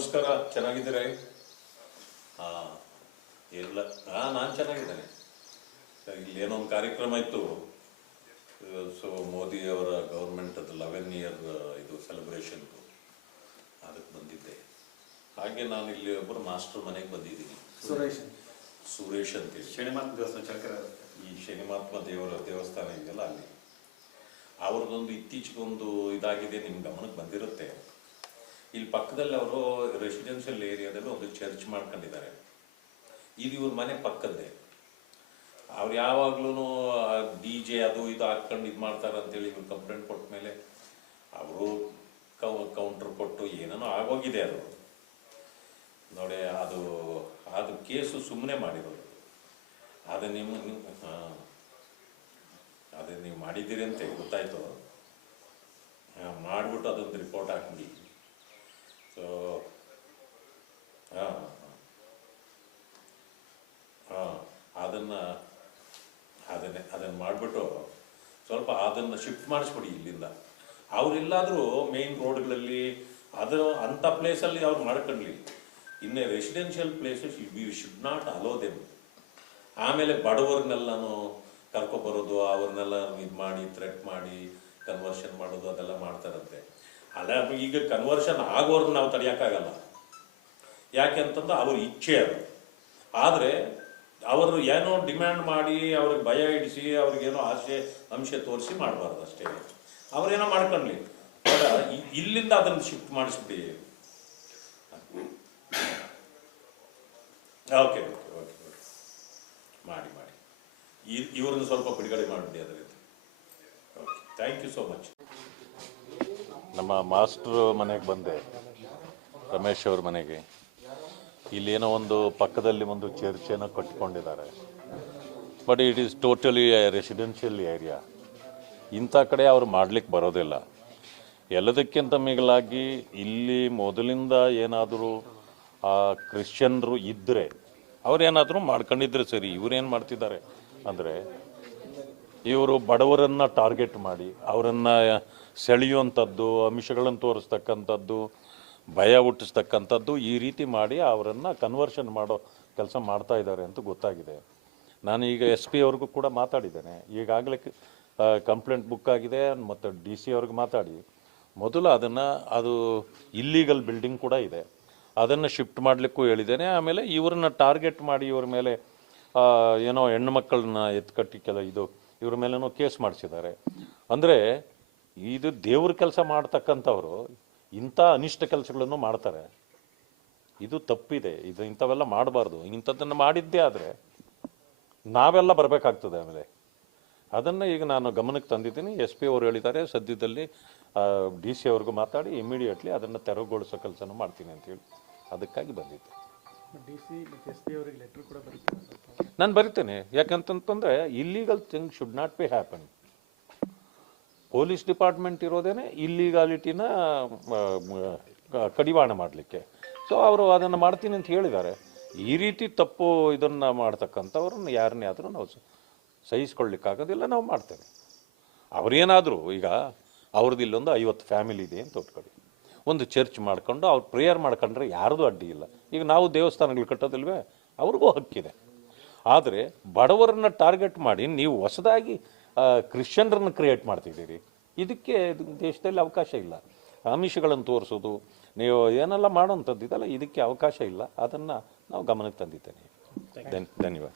ನಮಸ್ಕಾರ ಚೆನ್ನಾಗಿದ್ದೀರಾ? ಹಾಂ ಇಲ್ಲ. ಹಾಂ ನಾನು ಚೆನ್ನಾಗಿದ್ದೇನೆ. ಇಲ್ಲಿ ಏನೋ ಒಂದು ಕಾರ್ಯಕ್ರಮ ಇತ್ತು. ಸೊ ಮೋದಿ ಅವರ ಅದು ಲೆವೆನ್ ಇಯರ್ ಇದು ಸೆಲೆಬ್ರೇಷನ್ ಅದಕ್ಕೆ ಬಂದಿದ್ದೆ. ಹಾಗೆ ನಾನು ಇಲ್ಲಿ ಒಬ್ಬರು ಮಾಸ್ಟರ್ ಮನೆಗೆ ಬಂದಿದ್ದೀನಿ. ಸುರೇಶ್ ಸುರೇಶ್ ಅಂತೇಳಿ ಶನಿಮಾತ್ಮ ದೇವಸ್ಥಾನ ಚಕ್ರ ಈ ಶನಿಮಾತ್ಮ ದೇವರ ದೇವಸ್ಥಾನ ಇದೆಯಲ್ಲ ಅಲ್ಲಿ. ಅವ್ರದ್ದೊಂದು ಇತ್ತೀಚೆಗೊಂದು ಇದಾಗಿದೆ ನಿಮ್ಮ ಗಮನಕ್ಕೆ ಬಂದಿರುತ್ತೆ. ಇಲ್ಲಿ ಪಕ್ಕದಲ್ಲಿ ಅವರು ರೆಸಿಡೆನ್ಷಿಯಲ್ ಏರಿಯಾದಲ್ಲಿ ಒಂದು ಚರ್ಚ್ ಮಾಡ್ಕೊಂಡಿದ್ದಾರೆ. ಇದು ಇವ್ರ ಮನೆ ಪಕ್ಕದ್ದೇ. ಅವ್ರು ಯಾವಾಗ್ಲೂ ಡಿ ಜೆ ಅದು ಇದು ಹಾಕ್ಕೊಂಡು ಇದು ಮಾಡ್ತಾರೆ ಅಂತೇಳಿ ಇವ್ರು ಕಂಪ್ಲೇಂಟ್ ಕೊಟ್ಟ ಮೇಲೆ ಅವರು ಕೌಂಟರ್ ಕೊಟ್ಟು ಏನೇನೋ ಆಗೋಗಿದೆ ಅದು. ನೋಡಿ, ಅದು ಅದು ಕೇಸು ಸುಮ್ಮನೆ ಮಾಡಿರೋದು. ಅದು ನಿಮ್ಮ ಅದೇ ನೀವು ಮಾಡಿದ್ದೀರಿ ಅಂತ ಗೊತ್ತಾಯ್ತು. ಮಾಡಿಬಿಟ್ಟು ಅದೊಂದು ರಿಪೋರ್ಟ್ ಹಾಕಿ ಸೊ ಹಾಂ ಹಾಂ ಅದನ್ನು, ಅದನ್ನೇ, ಅದನ್ನು ಮಾಡಿಬಿಟ್ಟು ಸ್ವಲ್ಪ ಅದನ್ನು ಶಿಫ್ಟ್ ಮಾಡಿಸ್ಬಿಡಿ ಇಲ್ಲಿಂದ. ಅವರಿಲ್ಲಾದರೂ ಮೇನ್ ರೋಡ್ಗಳಲ್ಲಿ ಅದು ಅಂಥ ಪ್ಲೇಸಲ್ಲಿ ಅವ್ರು ಮಾಡ್ಕೊಳ್ಳಿ ಇನ್ನೇ residential places we should not allow them ಆಮೇಲೆ ಬಡವರನ್ನೆಲ್ಲನೂ ಕರ್ಕೊಬರೋದು ಅವ್ರನ್ನೆಲ್ಲ ಇದು ಮಾಡಿ ಥ್ರೆಟ್ ಮಾಡಿ ಕನ್ವರ್ಷನ್ ಮಾಡೋದು ಅದೆಲ್ಲ ಮಾಡ್ತಾರಂತೆ. ಅಲ್ಲ, ಈಗ ಕನ್ವರ್ಷನ್ ಆಗೋರ್ನ ನಾವು ತಡೆಯೋಕ್ಕಾಗಲ್ಲ. ಯಾಕೆ ಅಂತಂದ್ರೆ ಅವ್ರ ಇಚ್ಛೆ ಅದು. ಆದರೆ ಅವರು ಏನೋ ಡಿಮ್ಯಾಂಡ್ ಮಾಡಿ, ಅವ್ರಿಗೆ ಭಯ ಇಡಿಸಿ, ಅವ್ರಿಗೇನೋ ಆಸೆ, ಅಂಶ ತೋರಿಸಿ ಮಾಡಬಾರ್ದು ಅಷ್ಟೇ. ಅವರೇನೋ ಆಗ ಇಲ್ಲಿಂದ ಅದನ್ನು shift ಮಾಡಿಸ್ಬಿಡಿ. Okay okay okay okay. ಮಾಡಿ ಮಾಡಿ. ಇವ್ರನ್ನ ಸ್ವಲ್ಪ ಬಿಡುಗಡೆ ಮಾಡಿಬಿಡಿ ಅದರಿಂದ. Okay, thank you so much. ನಮ್ಮ ಮಾಸ್ಟ್ರು ಮನೆಗೆ ಬಂದೆ, ರಮೇಶ್ ಅವ್ರ ಮನೆಗೆ. ಇಲ್ಲೇನೋ ಒಂದು ಪಕ್ಕದಲ್ಲಿ ಒಂದು ಚರ್ಚ್ ಏನೋ ಕಟ್ಕೊಂಡಿದ್ದಾರೆ but it is totally residential area ಇಂಥ ಕಡೆ ಅವ್ರು ಮಾಡ್ಲಿಕ್ಕೆ ಬರೋದಿಲ್ಲ. ಎಲ್ಲದಕ್ಕಿಂತ ಮಿಗಿಲಾಗಿ ಇಲ್ಲಿ ಮೊದಲಿಂದ ಏನಾದರೂ, ಆ, ಕ್ರಿಶ್ಚಿಯನ್ರು ಇದ್ದರೆ ಅವರೇನಾದರೂ ಮಾಡ್ಕೊಂಡಿದ್ರೆ ಸರಿ, ಇವರೇನು ಮಾಡ್ತಿದ್ದಾರೆ? ಅಂದರೆ, ಇವರು ಬಡವರನ್ನು ಟಾರ್ಗೆಟ್ ಮಾಡಿ, ಅವರನ್ನು ಸೆಳೆಯುವಂಥದ್ದು ಅಂಶಗಳನ್ನು ತೋರಿಸ್ತಕ್ಕಂಥದ್ದು ಭಯ ಹುಟ್ಟಿಸ್ತಕ್ಕಂಥದ್ದು ಈ ರೀತಿ ಮಾಡಿ ಅವರನ್ನು ಕನ್ವರ್ಷನ್ ಮಾಡೋ ಕೆಲಸ ಮಾಡ್ತಾ ಇದ್ದಾರೆ ಅಂತ ಗೊತ್ತಾಗಿದೆ. ನಾನು ಈಗ ಎಸ್ ಪಿ ಅವ್ರಿಗೂ ಕೂಡ ಮಾತಾಡಿದ್ದೇನೆ. ಈಗಾಗಲೇ ಕಂಪ್ಲೇಂಟ್ ಬುಕ್ ಆಗಿದೆ ಮತ್ತು ಡಿ ಸಿ ಅವ್ರಿಗೆ ಮಾತಾಡಿ. ಮೊದಲು ಅದನ್ನು, ಅದು ಇಲ್ಲೀಗಲ್ ಬಿಲ್ಡಿಂಗ್ ಕೂಡ ಇದೆ. ಅದನ್ನು ಶಿಫ್ಟ್ ಮಾಡಲಿಕ್ಕೂ ಹೇಳಿದ್ದೇನೆ. ಆಮೇಲೆ ಇವ್ರನ್ನ ಟಾರ್ಗೆಟ್ ಮಾಡಿ ಇವ್ರ ಮೇಲೆ ಏನೋ ಹೆಣ್ಣು ಮಕ್ಕಳನ್ನ ಎತ್ಕಟ್ಟಿ ಕೆಲ ಇದು, ಇವ್ರ ಮೇಲೇನೋ ಕೇಸ್ ಮಾಡಿಸಿದ್ದಾರೆ. ಅಂದರೆ ಇದು ದೇವ್ರ ಕೆಲಸ ಮಾಡ್ತಕ್ಕಂಥವ್ರು ಇಂಥ ಅನಿಷ್ಟ ಕೆಲಸಗಳನ್ನು ಮಾಡ್ತಾರೆ. ಇದು ತಪ್ಪಿದೆ. ಇದು ಇಂಥವೆಲ್ಲ ಮಾಡಬಾರ್ದು. ಇಂಥದ್ದನ್ನು ಮಾಡಿದ್ದೇ ಆದರೆ ನಾವೆಲ್ಲ ಬರಬೇಕಾಗ್ತದೆ ಆಮೇಲೆ. ಅದನ್ನು ಈಗ ನಾನು ಗಮನಕ್ಕೆ ತಂದಿದ್ದೀನಿ. ಎಸ್ ಪಿ ಅವರು ಹೇಳಿದ್ದಾರೆ ಸದ್ಯದಲ್ಲಿ ಡಿ ಸಿ ಅವ್ರಿಗೂ ಮಾತಾಡಿ ಇಮಿಡಿಯೇಟ್ಲಿ ಅದನ್ನು ತೆರವುಗೊಳಿಸೋ ಕೆಲಸನೂ ಮಾಡ್ತೀನಿ ಅಂತೇಳಿ ಅದಕ್ಕಾಗಿ ಬಂದಿದ್ದೆ. ನಾನು ಬರಿತೇನೆ. ಯಾಕಂತಂತಂದರೆ illegal thing should not be happen police department ಇರೋದೇನೆ ಇಲ್ಲಿಗಾಲಿಟಿನ ಕಡಿವಾಣ ಮಾಡಲಿಕ್ಕೆ. ಸೊ ಅವರು ಅದನ್ನು ಮಾಡ್ತೀನಿ ಅಂತ ಹೇಳಿದ್ದಾರೆ. ಈ ರೀತಿ ತಪ್ಪು ಇದನ್ನು ಮಾಡ್ತಕ್ಕಂಥವ್ರನ್ನ ಯಾರನ್ನೇ ಆದರೂ ನಾವು ಸಹಿಸ್ಕೊಳ್ಳಿಕ್ಕಾಗೋದಿಲ್ಲ ನಾವು ಮಾಡ್ತೇವೆ. ಅವರೇನಾದರೂ ಈಗ ಅವ್ರದ್ದು ಇಲ್ಲೊಂದು ಐವತ್ತು ಫ್ಯಾಮಿಲಿ ಇದೆ ಅಂತ ಒಟ್ಕೊಳ್ಳಿ ಒಂದು ಚರ್ಚ್ ಮಾಡ್ಕೊಂಡು ಅವ್ರು ಪ್ರೇಯರ್ ಮಾಡ್ಕೊಂಡ್ರೆ ಯಾರ್ದು ಅಡ್ಡಿ ಇಲ್ಲ. ಈಗ ನಾವು ದೇವಸ್ಥಾನಗಳು ಕಟ್ಟೋದಿಲ್ವೇ, ಅವ್ರಿಗೂ ಹಕ್ಕಿದೆ. ಆದರೆ ಬಡವರನ್ನ ಟಾರ್ಗೆಟ್ ಮಾಡಿ ನೀವು ಹೊಸದಾಗಿ ಕ್ರಿಶ್ಚಿಯನ್ರನ್ನ ಕ್ರಿಯೇಟ್ ಮಾಡ್ತಿದ್ದೀರಿ. ಇದಕ್ಕೆ ದೇಶದಲ್ಲಿ ಅವಕಾಶ ಇಲ್ಲ. ಆಮಿಷಗಳನ್ನು ತೋರಿಸೋದು ನೀವು ಏನೆಲ್ಲ ಮಾಡುವಂಥದ್ದು ಇದೆಲ್ಲ ಇದಕ್ಕೆ ಅವಕಾಶ ಇಲ್ಲ. ಅದನ್ನು ನಾವು ಗಮನಕ್ಕೆ ತಂದಿದ್ದೇನೆ. ಧನ್ ಧನ್ಯವಾದ.